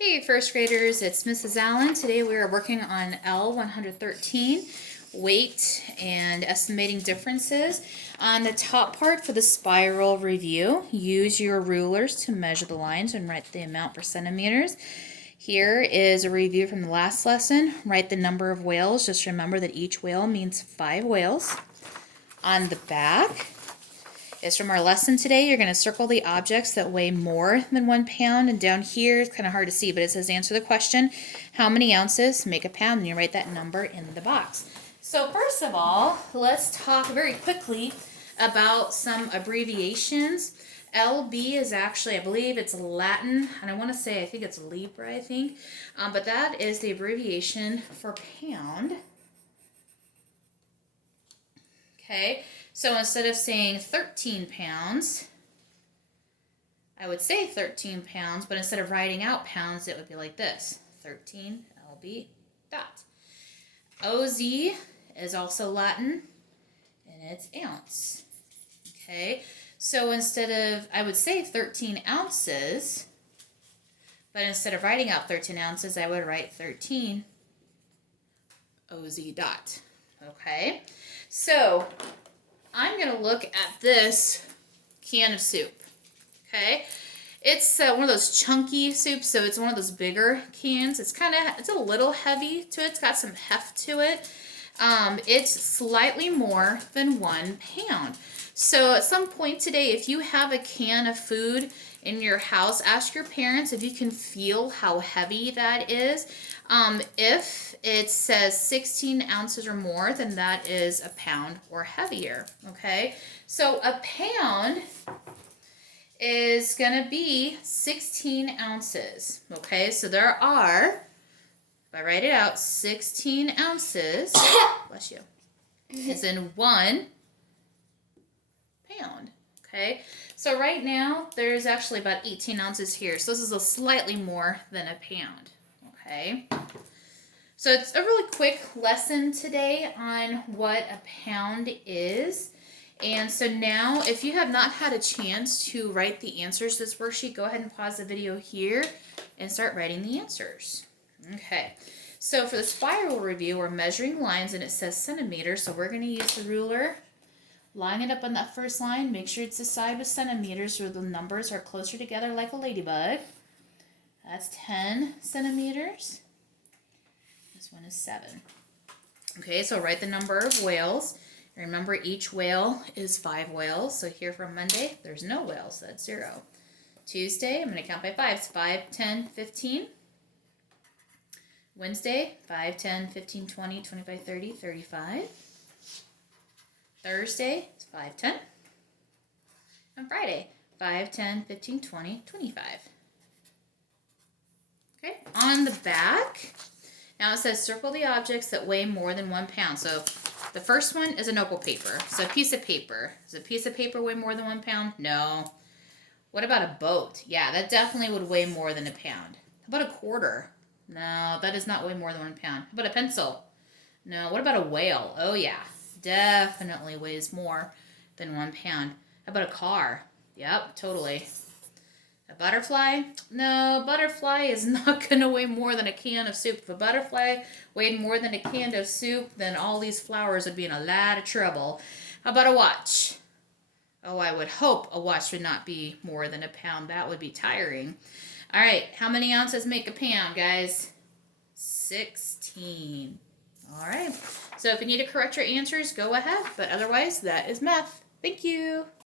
Hey first graders, it's Mrs. Allen. Today we are working on L113, weight and estimating differences. On the top part for the spiral review, use your rulers to measure the lines and write the amount for centimeters. Here is a review from the last lesson. Write the number of whales. Just remember that each whale means 5 whales. On the back is from our lesson today. You're going to circle the objects that weigh more than 1 pound, and down here it's kind of hard to see, but it says answer the question, how many ounces make a pound, and you write that number in the box. So first of all, let's talk very quickly about some abbreviations. LB is actually, I believe it's Latin, and I think it's Libra, but that is the abbreviation for pound. Okay, so instead of saying 13 pounds, I would say 13 pounds, but instead of writing out pounds, it would be like this, 13 lb dot. OZ is also Latin, and it's ounce. Okay, so I would say 13 ounces, but instead of writing out 13 ounces, I would write 13 OZ dot. Okay, so I'm going to look at this can of soup. Okay, it's one of those chunky soups, so it's one of those bigger cans. It's a little heavy to it. It's got some heft to it. It's slightly more than 1 pound. So at some point today, if you have a can of food in your house, ask your parents if you can feel how heavy that is. If it says 16 ounces or more, then that is a pound or heavier. Okay, so a pound is going to be 16 ounces. Okay, so there are, if I write it out, 16 ounces, bless you, is in 1 pound. Okay, so right now there's actually about 18 ounces here, so this is a slightly more than a pound. Okay, so it's a really quick lesson today on what a pound is. And so now, if you have not had a chance to write the answers to this worksheet, go ahead and pause the video here and start writing the answers. Okay, so for the spiral review, we're measuring lines and it says centimeters, so we're going to use the ruler. Line it up on that first line. Make sure it's the side with centimeters where the numbers are closer together like a ladybug. That's 10 centimeters. This one is 7. Okay, so write the number of whales. Remember, each whale is 5 whales. So here for Monday, there's no whales. So that's 0. Tuesday, I'm going to count by 5. It's 5, 10, 15. Wednesday, 5, 10, 15, 20, 25, 30, 35. Thursday, it's 5, 10. And Friday, 5, 10, 15, 20, 25. Okay, on the back, now it says circle the objects that weigh more than 1 pound. So the first one is an opal paper. So a piece of paper. Does a piece of paper weigh more than 1 pound? No. What about a boat? Yeah, that definitely would weigh more than a pound. How about a quarter? No, that does not weigh more than 1 pound. How about a pencil? No. What about a whale? Oh yeah, definitely weighs more than 1 pound. How about a car? Yep, totally. A butterfly? No, butterfly is not going to weigh more than a can of soup. If a butterfly weighed more than a can of soup, then all these flowers would be in a lot of trouble. How about a watch? Oh, I would hope a watch would not be more than a pound. That would be tiring. All right, how many ounces make a pound, guys? 16. All right, so if you need to correct your answers, go ahead. But otherwise, that is math. Thank you.